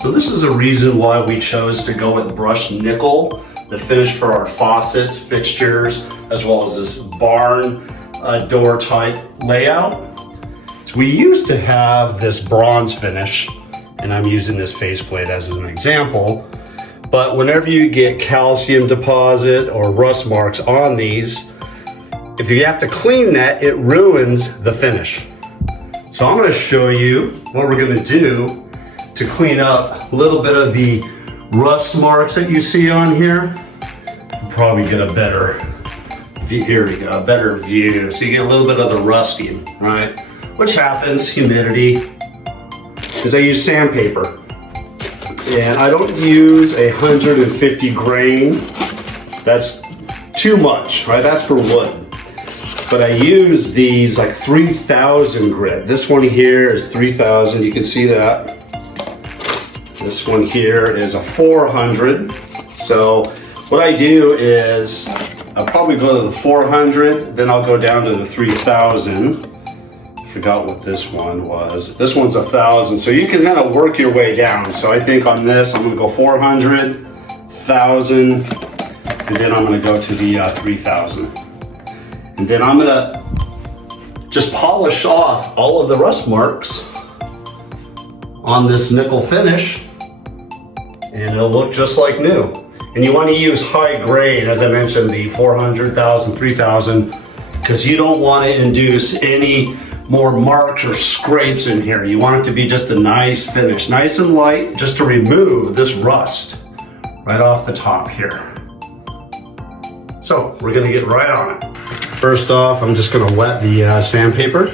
So this is a reason why we chose to go with brushed nickel, the finish for our faucets, fixtures, as well as this barn door type layout. So we used to have this bronze finish, and I'm using this faceplate as an example, but whenever you get calcium deposit or rust marks on these, if you have to clean that, it ruins the finish. So I'm going to show you what we're going to do to clean up a little bit of the rust marks that you see on here. You'll probably get a better view. Here we go, a better view. So you get a little bit of the rusting, right? Which happens, humidity, is I use sandpaper. And I don't use 150 grain. That's too much, right? That's for wood. But I use these like 3000 grit. This one here is 3000, you can see that. This one here is a 400. So what I do is I'll probably go to the 400, then I'll go down to the 3000. Forgot what this one was. This one's 1000. So you can kind of work your way down. So I think on this, I'm gonna go 400, 1000, and then I'm gonna go to the 3000. And then I'm gonna just polish off all of the rust marks on this nickel finish, and it'll look just like new. And you want to use high grade, as I mentioned, the 400, 1000, 3000, because you don't want to induce any more marks or scrapes in here. You want it to be just a nice finish, nice and light, just to remove this rust right off the top here. So we're gonna get right on it. First off, I'm just gonna wet the sandpaper.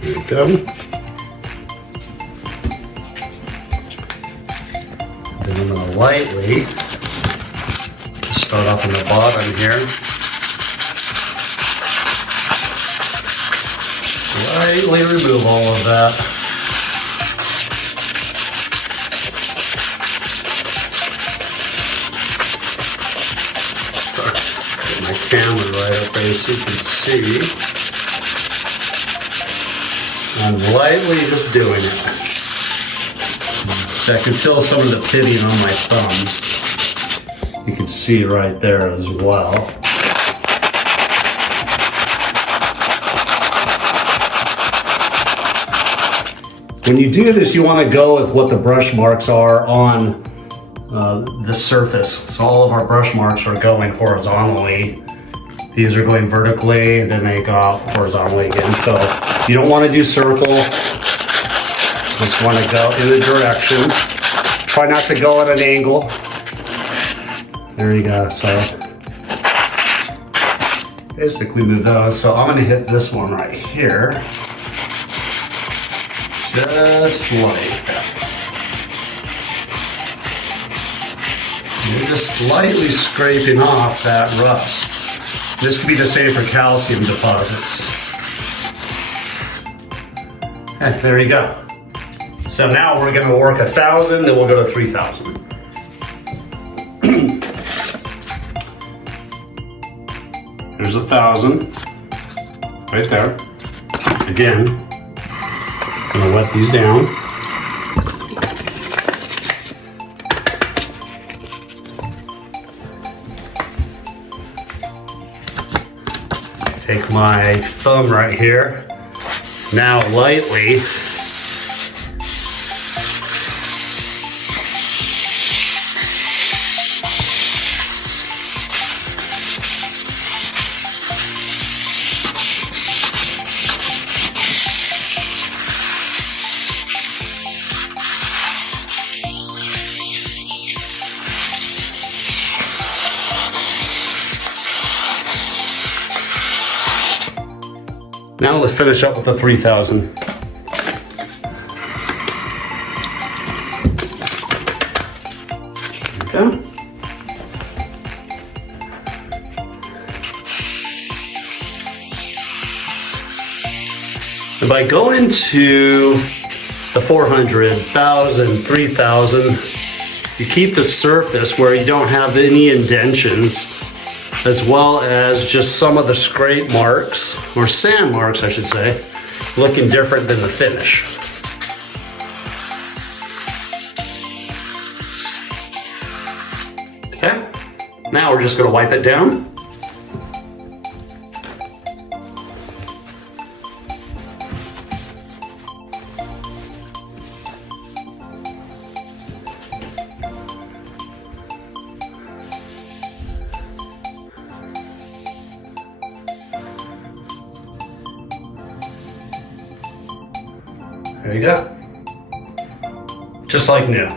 There we go. Then I'm gonna lightly start off on the bottom here. Lightly remove all of that. Get my camera right up there so you can see. I'm lightly just doing it. I can feel some of the pitting on my thumb. You can see right there as well. When you do this, you want to go with what the brush marks are on the surface. So all of our brush marks are going horizontally. These are going vertically, and then they go out horizontally again. So you don't want to do circle. Just want to go in the direction. Try not to go at an angle. There you go. So basically move those. So I'm going to hit this one right here. Just like that. You're just slightly scraping off that rust. This could be the same for calcium deposits. And there you go. So now we're going to work 1000, then we'll go to 3000. There's 1000 right there. Again, I'm gonna wet these down. Take my thumb right here. Now lightly Now let's finish up with the 3000. Okay. And by going to the 400, 1000, 3000, you keep the surface where you don't have any indentions, as well as just some of the scrape marks, or sand marks I should say, looking different than the finish. Okay, now we're just going to wipe it down. There you go. Just like new.